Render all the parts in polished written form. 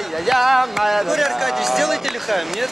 Григорий Аркадьевич, сделайте лихаем, нет?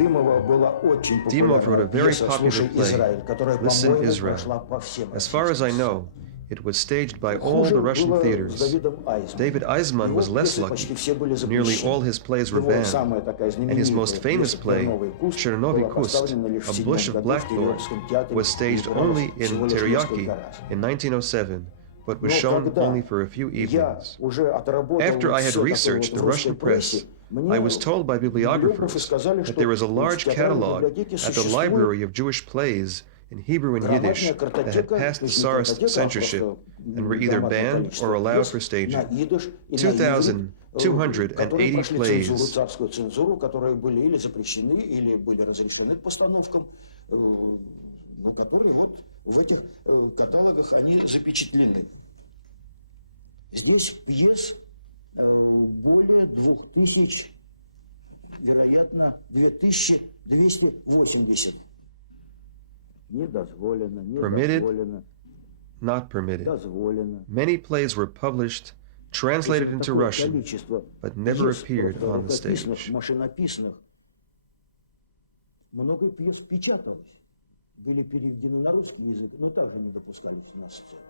Дымова была очень популярная пьеса «Слушай, Израиль», которая, по-моему, прошла по всем российским сценам. Хуже было с Давидом Айзманом. Его пьесы почти все были запрещены. Его самая такая знаменитая пьеса «Терновый куст» была поставлена лишь в 1907 году в Тереокском театре и игралась всего лишь несколько раз. Но когда я уже отработал вот все такое вот в русской прессе, мне библиографы сказали, что в театральной библиотеке существует громадная картотека, то есть не картотека, а просто громадное количество пьес на идиш и на иврит, которые прошли цензуру, царскую цензуру, которые были или запрещены, или были разрешены к постановкам, но которые вот в этих каталогах они запечатлены. Здесь пьес более 2000, вероятно, 2280. Не дозволено, не дозволено, дозволено. То есть это такое количество пьес, просто рукописных, машинописных. Много пьес печаталось, были переведены на русский язык, но также не допускались на сцену.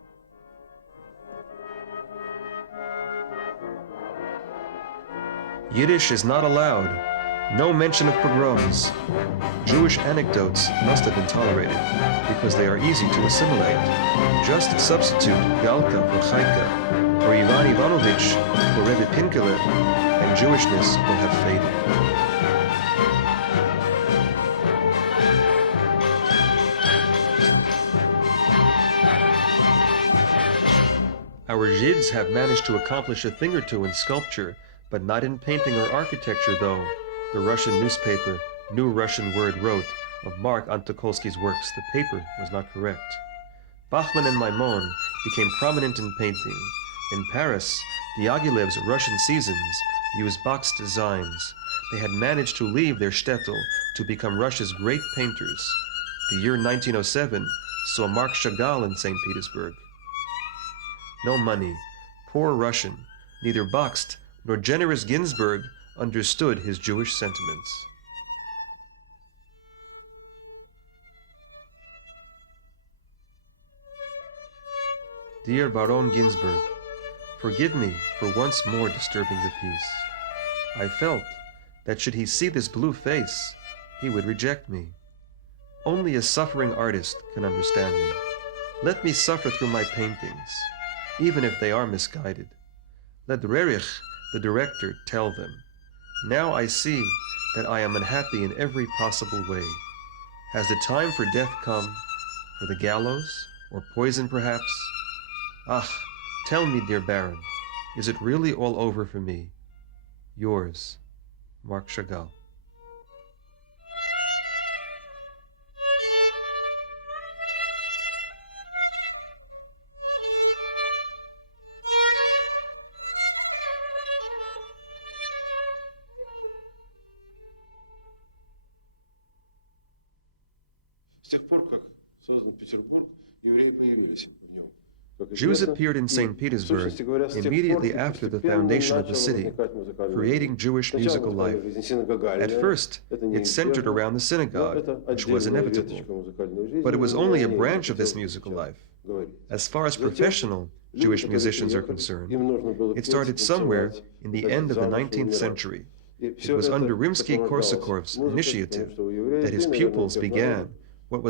С тех пор, как создан Петербург, евреи появились в нем, как известно, и, в сущности говоря, с тех пор и постепенно начала возникать музыкальная жизнь. Сначала музыкальная жизнь синагогальная, это неизбежно, но это отдельная веточка музыкальной жизни, и не о ней мне хотелось бы сейчас говорить. Затем люди, которые приехали, им нужно было петь, танцевать, выходить замуж и умирать. И все это сопровождалось музыкой, потому что у евреев, да и, наверное, у всех народов,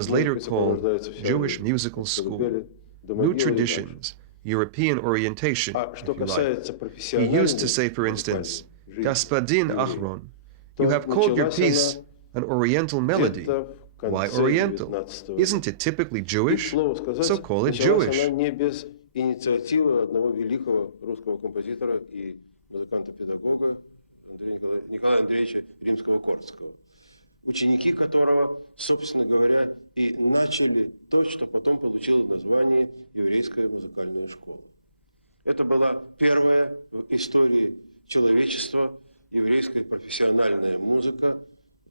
музыкой сопровождается вся жизнь, от колыбели до могилы и дальше. А что касается профессиональной музыкальной жизни евреев, то началась она где-то в конце XIX века. И, к слову сказать, началась она не без инициативы одного великого русского композитора и музыканта-педагога Николая Андреевича Римского-Корсакова, ученики которого, собственно говоря, и начали то, что потом получило название «Еврейская музыкальная школа». Это была первая в истории человечества еврейская профессиональная музыка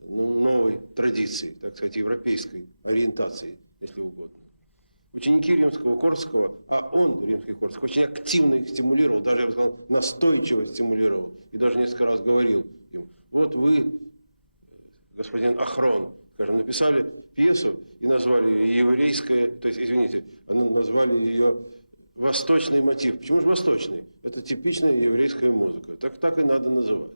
новой традиции, так сказать, европейской ориентации, если угодно. Ученики Римского-Корсакова, а он, Римский-Корсаков, очень активно их стимулировал, даже, я бы сказал, настойчиво стимулировал, и даже несколько раз говорил им: вот вы, господин Ахрон, скажем, написали пьесу и назвали ее еврейская, то есть, извините, назвали ее восточный мотив. Почему же восточный? Это типичная еврейская музыка. Так и надо называть.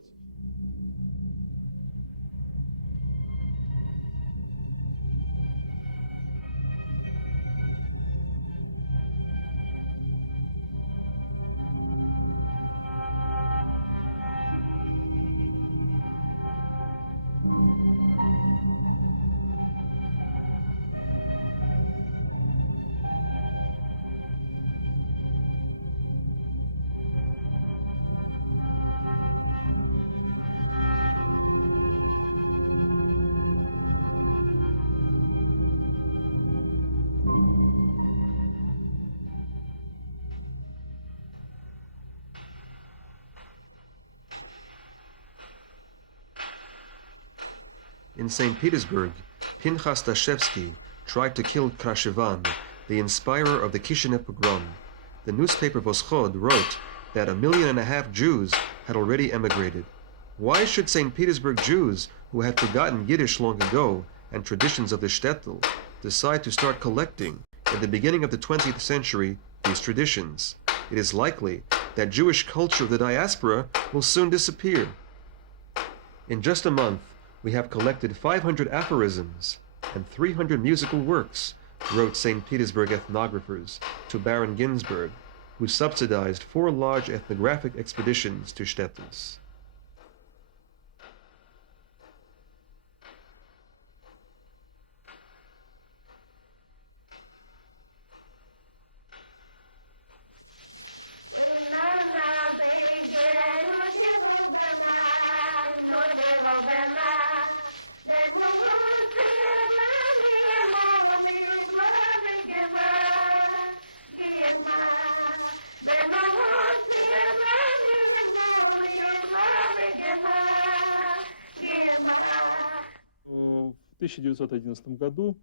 В 1911 году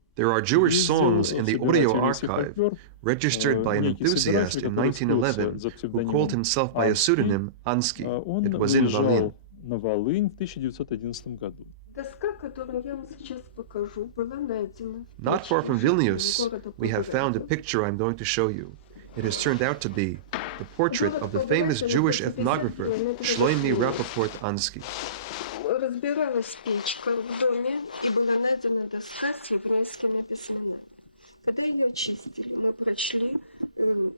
ездил собирать еврейский фольклор некий собиратель, который скрылся за псевдонимом Анский. Он выезжал на Волынь в 1911 году. Доска, которую я вам сейчас покажу, была найдена в печке жителям города Побратья. Город Побратья находится 50 километров от Винницы. Разбиралась печка в доме, и была найдена доска с еврейскими письменами. Когда ее очистили, мы прочли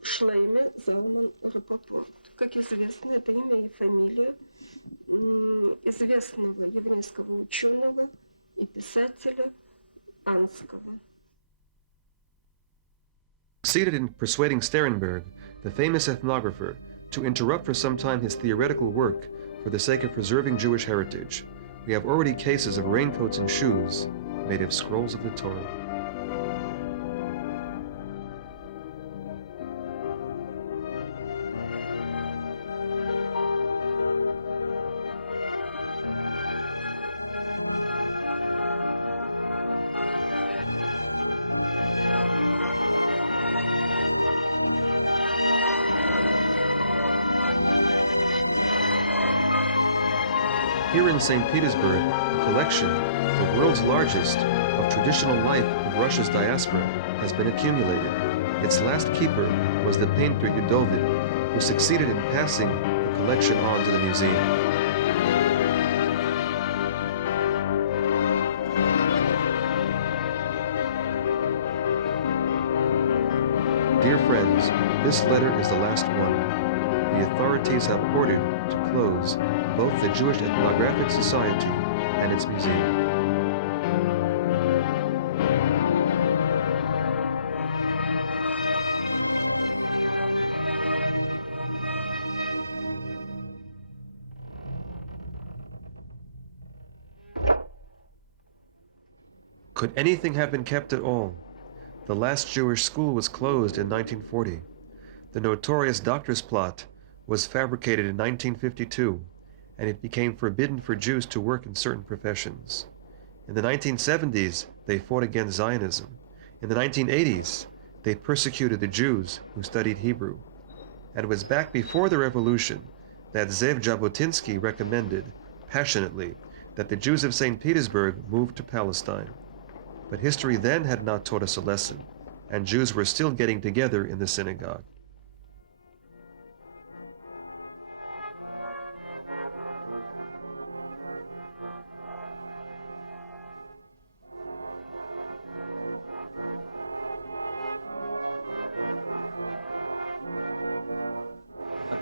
Шлейме Залман Рапопорт. Как известно, это имя и фамилия известного еврейского ученого и писателя Анского.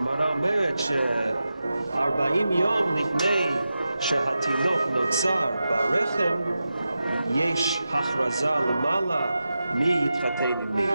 הגמרא אומרת ש40 יום לפני שהתינוק נוצר ברחם, יש הכרזה למעלה מי יתחתן עם מי.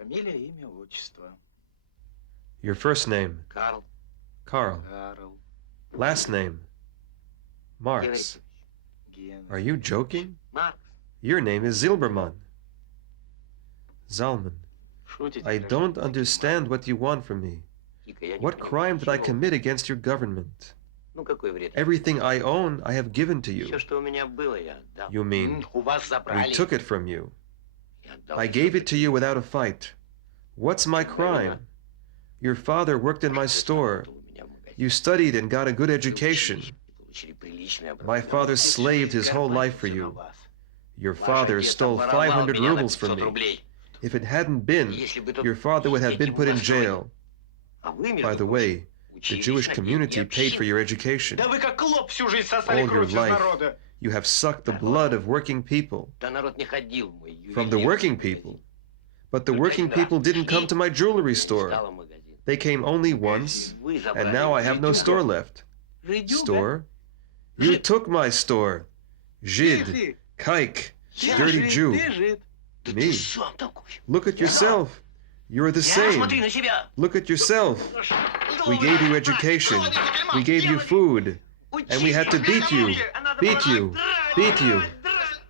Фамилия, имя, отчество. Карл Карл Генрихович. Генрихович. Маркс. Шутите, гражданин Зекельман? Ика, я не понимаю, чего вы хотите от меня? Ну, какой вред я принес вашей власти? Все, что у меня было, я отдал. У вас забрали. Я отдал без сопротивления. В чем моя вина? Ваш отец работал у меня в магазине. Вы учились и получили приличное образование. Да мой отец всю жизнь горбатился на вас. Ваш отец обворовал меня на 500 рублей. Что? И если бы тут сидеть ему во строге. А вы, между прочим, учились на деньги общины. Да вы как клоп всю жизнь сосали кровь из народа. Народа? Да народ не ходил в мой ювелирный магазин. Только один раз пришли, и у меня не стало магазина. Магазин. Вы забрали его. Жидюга. Жидюга. Жид. Ты. Я? Ты жид. Да ты сам такой. Я? Сам. Я? Ты посмотри на себя. За что вы нас так? Что вы делали? Учили, кормили, а надо было драть.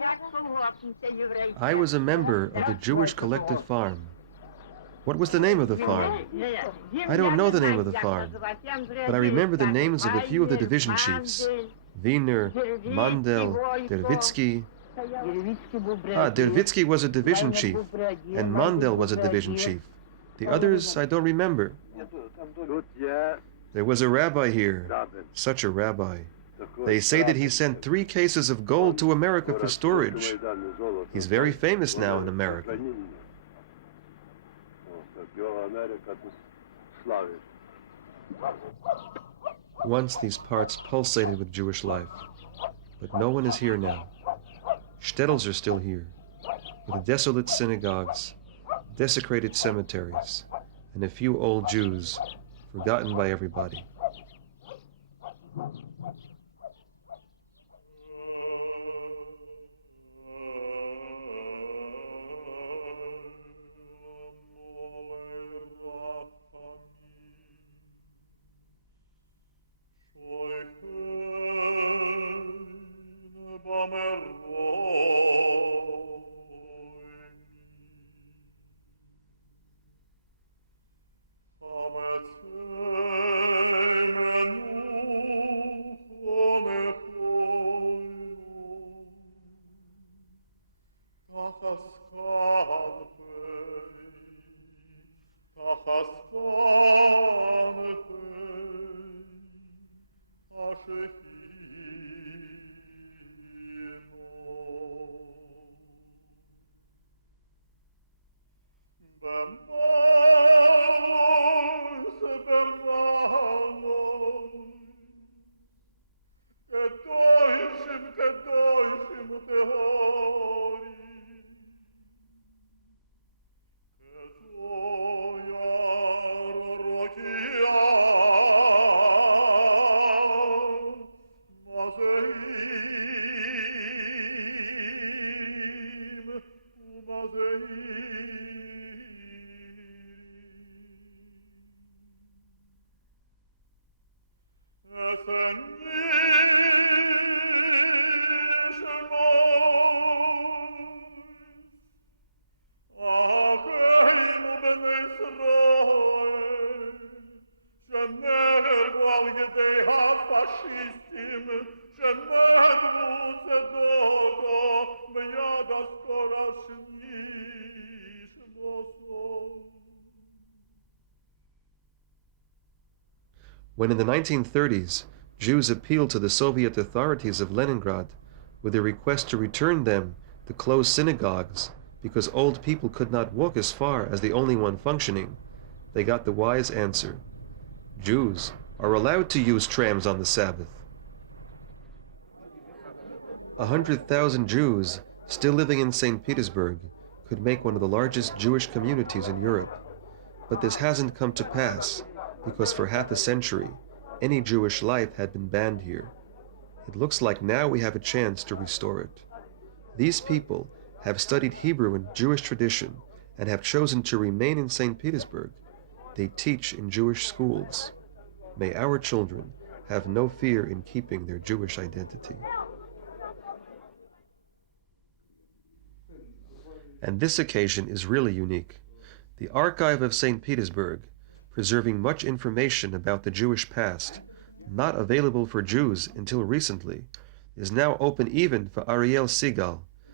Як колгоспниця єврейська. Як звався когось? Їм я не знаю, як називати. Я вам бригадіри скажу. Вайнер, Мандель, Єревіцький, Войко. Єревіцький був бригадір, Вайнер був бригадір, Мандель був бригадір, а Олега я не помню. Тут я рабин. Такой рабин был. Он, говорят, крышу Майдана золото сдал в Америку на хранение. Вот, так его Америка тут славит.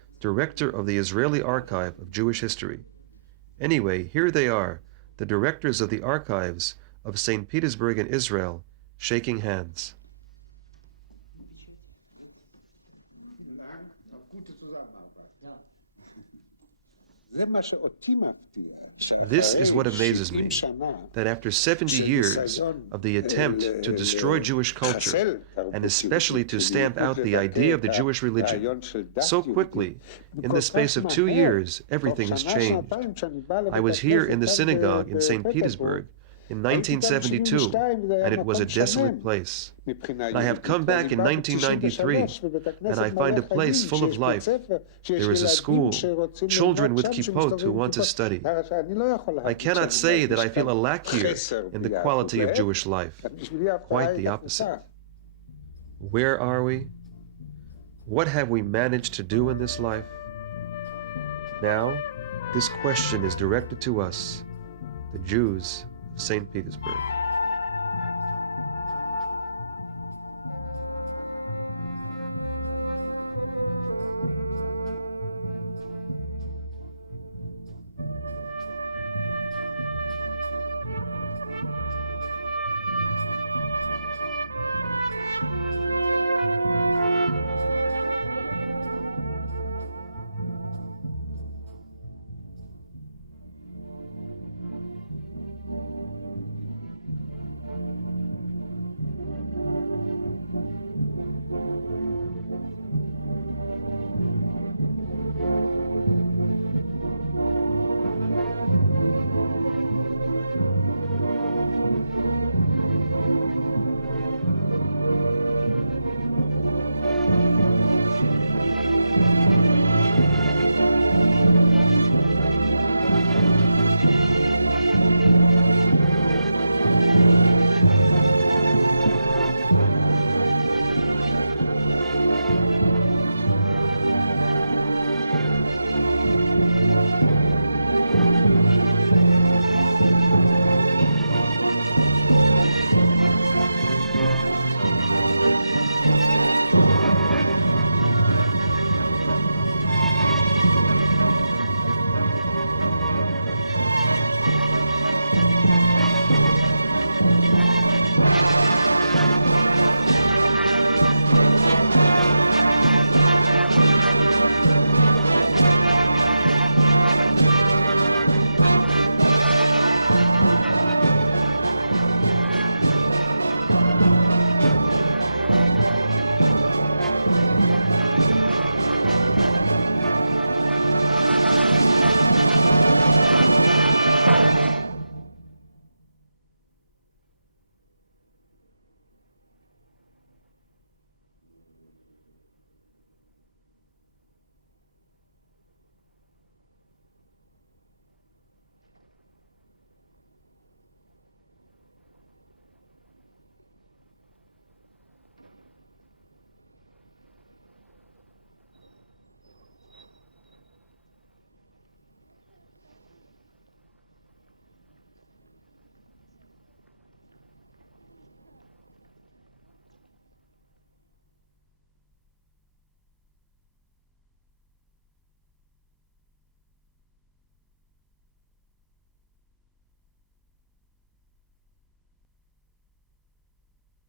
Etwas unterlegen. Отложить что-нибудь надо, чтобы рядом подпись была. Печать. Vielen Dank. Auf gute Zusammenarbeit. Ja. זה מה שאותי מפתיע, שאחרי 70 שנה של ניסיון לחסל תרבות יהודית, ובייחוד לדכא את הרעיון של דת יהודית, כל כך מהר, תוך שנה, שנתיים, כשאני בא לבית הכנסת כאן בפטרבורג, הייתי גם ב-72, וזה היה מקום שומם מבחינה יהודית, ואני בא ב-93 בבית הכנסת מלא חיים, שיש בית ספר, שיש ילדים שרוצים ללמוד שם, שמסתובבים עם כיפות. אני לא יכול להגיד שאני מרגיש כאן חסר ביהדות, להפך, בשבילי ההפתעה היא הפוכה.